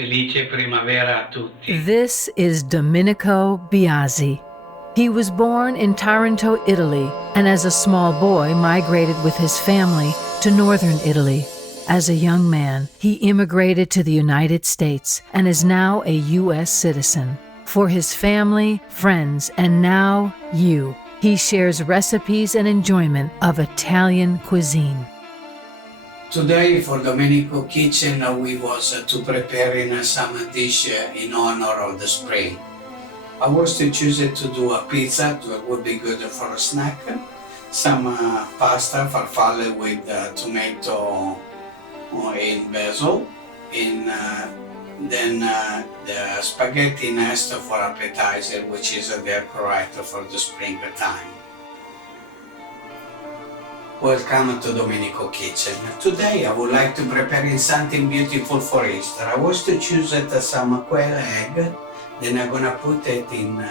Felice primavera a tutti. This is Domenico Biasi. He was born in Taranto, Italy, and as a small boy migrated with his family to northern Italy. As a young man, he immigrated to the United States and is now a U.S. citizen. For his family, friends, and now you, he shares recipes and enjoyment of Italian cuisine. Today for Domenico Kitchen we was to preparing some dish in honor of the spring. I was to choose it to do a pizza that would be good for a snack, some pasta farfalle with tomato and basil, and then the spaghetti nest for appetizer, which is there correct for the springtime. Welcome to Domenico Kitchen. Today I would like to prepare something beautiful for Easter. I was to choose some quail egg, then I'm gonna put it in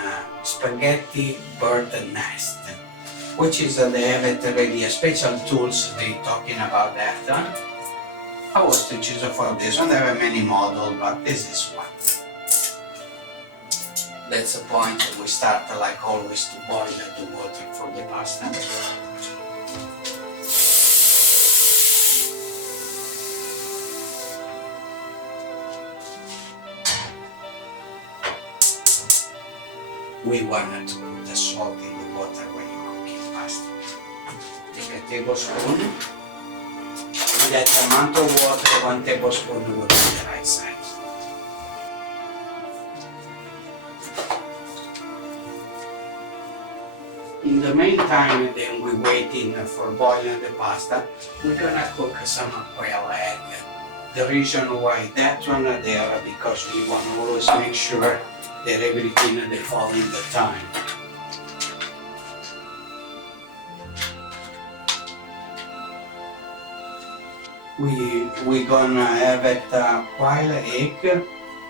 spaghetti bird nest, which is they have it already a special tools they talking about that. I was to choose for this one. There are many models, but this is one. That's the point. We start like always to boil the water for the pasta. We wanted to put the salt in the water when you're cooking pasta. Take a tablespoon. With that amount of water, 1 tablespoon will be the right size. In the meantime, then we're waiting for boiling the pasta. We're gonna cook some quail egg. The reason why that one there because we want to always make sure that everything they fall in the time. We gonna have it quail egg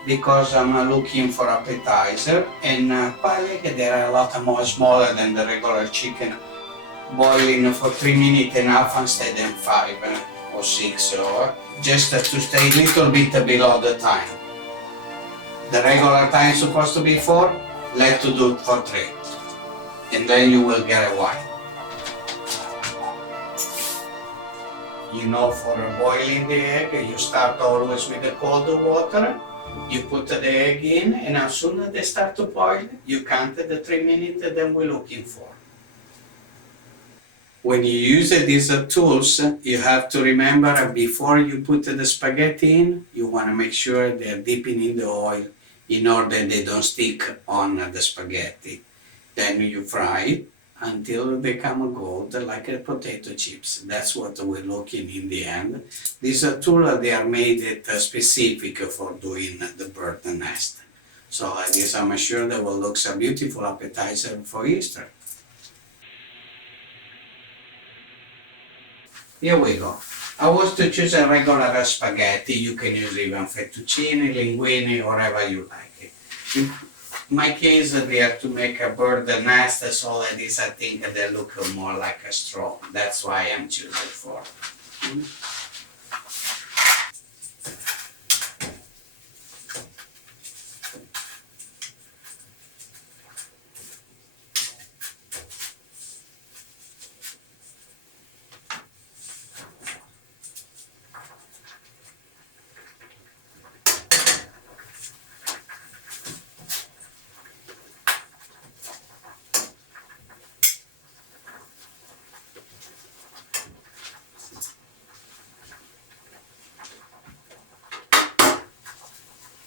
because I'm looking for appetizer, and quail egg they are a lot more smaller than the regular chicken. Boiling for 3 minutes and a half instead of 5 or 6, or just to stay a little bit below the time. The regular time is supposed to be 4, let's do it for 3. And then you will get a white. You know, for boiling the egg, you start always with the cold water. You put the egg in, and as soon as they start to boil, you count the 3 minutes that we're looking for. When you use these tools, you have to remember before you put the spaghetti in, you want to make sure they're dipping in the oil in order they don't stick on the spaghetti. Then you fry until they become gold like potato chips. That's what we're looking in the end. These tools, they are made specific for doing the bird nest. So like this, I'm sure they will look a beautiful appetizer for Easter. Here we go. I was to choose a regular spaghetti. You can use even fettuccine, linguine, or whatever you like it. In my case, they have to make a bird nest, so like this I think they look more like a straw. That's why I'm choosing for.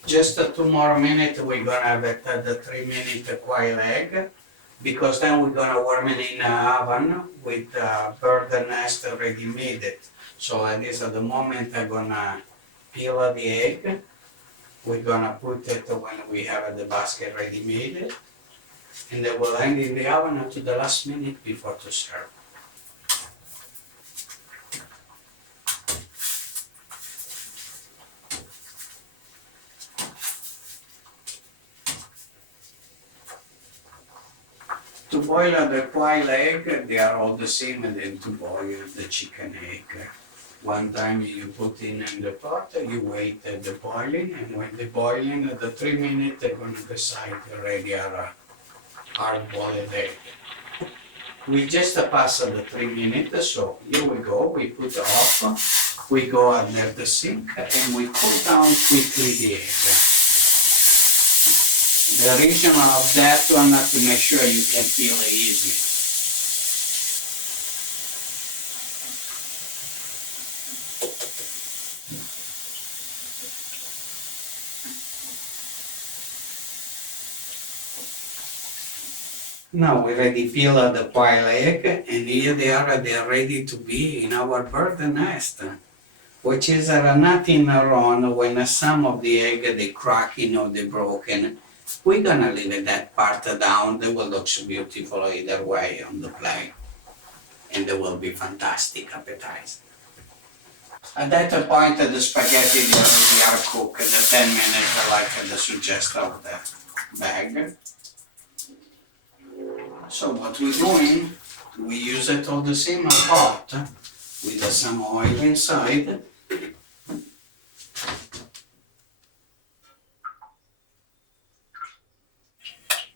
Just 2 more minutes, we're gonna have it at the 3-minute quail egg, because then we're gonna warm it in the oven with bird nest already made it. So at this at the moment I'm gonna peel the egg. We're gonna put it when we have the basket ready made, and then we'll hang in the oven to the last minute before to serve. To boil the quail egg, they are all the same, and then to boil the chicken egg. One time you put in the pot, you wait the boiling, and when the boiling, the 3 minutes, they're gonna decide already are a hard-boiled egg. We just pass the 3 minutes, so here we go, we put off, we go under the sink, and we cool down quickly the egg. The reason of that one to make sure you can peel it easy. Now we already peel the quail egg, and here they are ready to be in our bird nest, which is nothing wrong when some of the egg they cracking or they broken. We're gonna leave that part down, they will look so beautiful either way on the plate, and they will be fantastic appetizing. At that point, the spaghetti they already are cooked, the 10 minutes like the suggestion of the bag. So what we're doing, we use it all the same pot with some oil inside.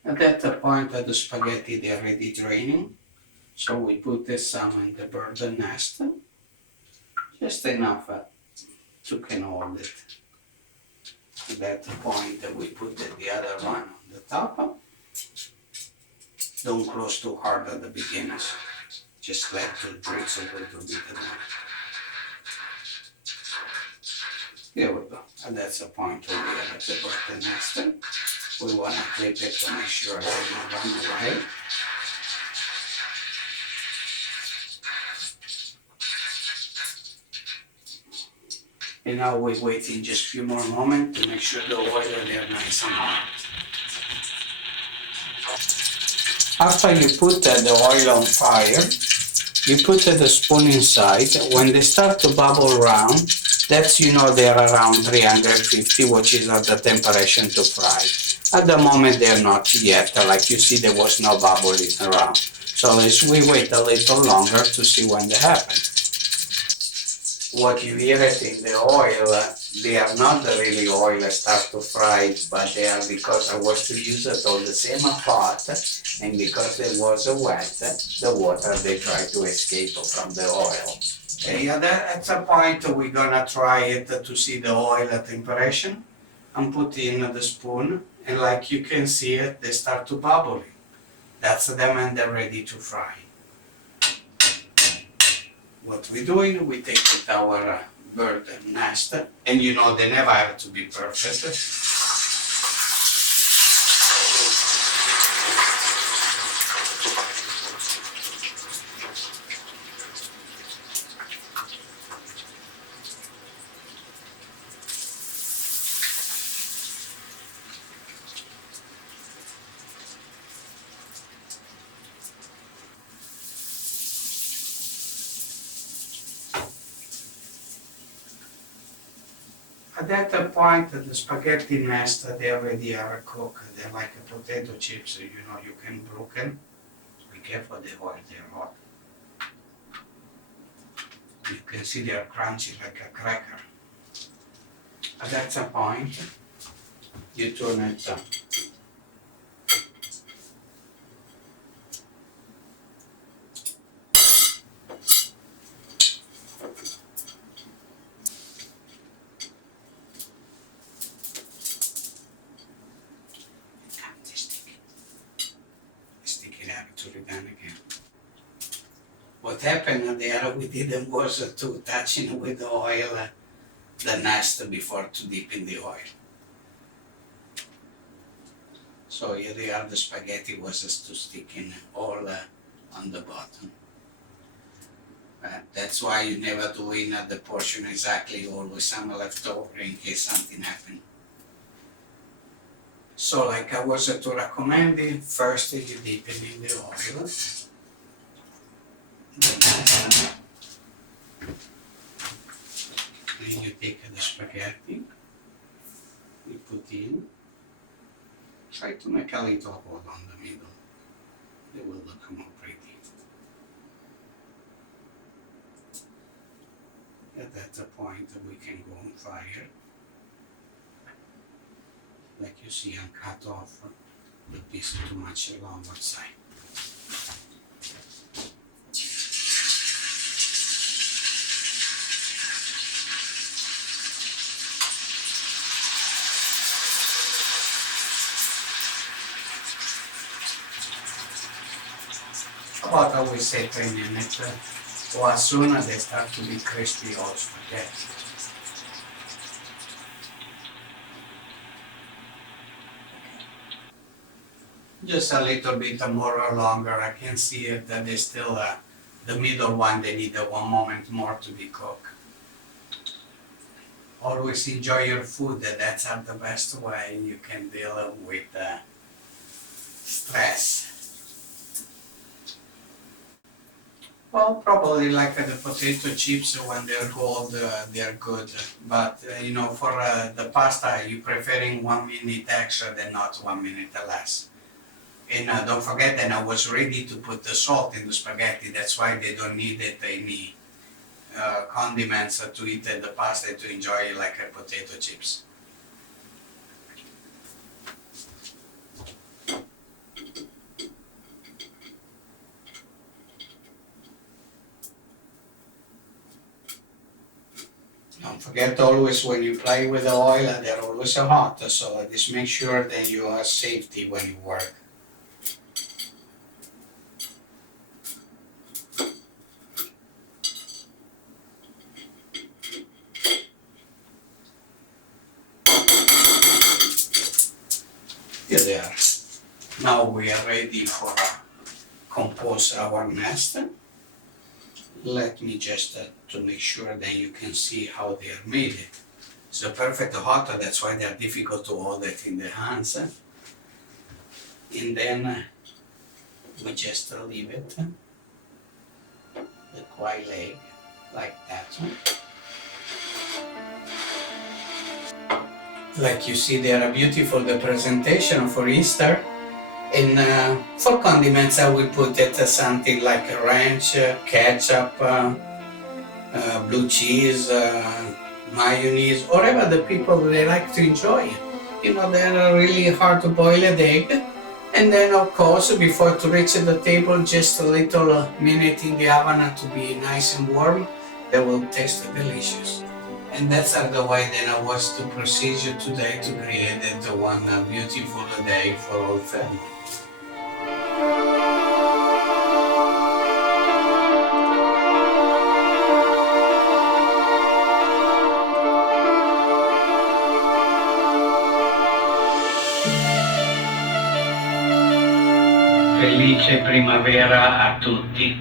At that point, the spaghetti they're already draining. So we put some in the bird nest, just enough to can hold it. At that point, we put the other one on the top. Don't close too hard at the beginnings. Just let it breathe a little bit more. Here we go. And that's the point where we are at the bird nest. We want to clip it to make sure that it doesn't run away. And now we're waiting just a few more moments to make sure the oil is nice and hot. After you put the oil on fire, you put the spoon inside. When they start to bubble around, that's they're around 350, which is at the temperature to fry. At the moment they're not yet, like you see there was no bubbling around. So we wait a little longer to see when they happen. What you hear it in the oil, they are not really oil start to fry, but they are because I was to use it on the same pot, and because it was wet, the water they try to escape from the oil. Yeah, that's a point we're gonna try it to see the oil temperature. And put in the spoon, and like you can see it, they start to bubble. That's them and they're ready to fry. What we're doing, we take it our bird nest, and they never have to be perfect. At that point, the spaghetti nest, they already are cooked. They're like potato chips, you can broken. Be careful, the oil, they're hot. You can see they're crunchy like a cracker. At that point, you turn it on. Again. What happened there we didn't was to touching with the oil the nest before to dip in the oil. So here they are, the spaghetti was just to stick in all on the bottom. That's why you never do in the portion exactly, always some left over in case something happened. So like I was to recommend it, first you dip it in the oil. Then you take the spaghetti, you put in, try to make a little hole on the middle. They will look more pretty. At that point, we can go on fire. Like you see, I cut off the piece too much along one side. About I would say 3 minutes, or as soon as they start to be crispy or spaghetti. Just a little bit more or longer. I can see it that they still, the middle one, they need 1 moment more to be cooked. Always enjoy your food. That's the best way you can deal with stress. Well, probably like the potato chips when they're cold, they're good. But for the pasta, you preferring 1 minute extra than not 1 minute less. And don't forget that I was ready to put the salt in the spaghetti. That's why they don't need any condiments to eat the pasta to enjoy like potato chips. Don't forget always when you play with the oil, they're always hot, so just make sure that you are safety when you work. Here they are. Now we are ready for compose our nest. Let me just to make sure that you can see how they are made. So perfect hot, that's why they are difficult to hold it in the hands. And then we just leave it, the quail egg, like that. Like you see, they are beautiful, the presentation for Easter. And for condiments, I will put it something like ranch, ketchup, blue cheese, mayonnaise, whatever the people they like to enjoy. They're really hard to boil an egg. And then, of course, before to reach the table, just a little minute in the oven to be nice and warm. They will taste delicious. And that's the way that I was to proceed today to create one beautiful day for all family. Felice primavera a tutti.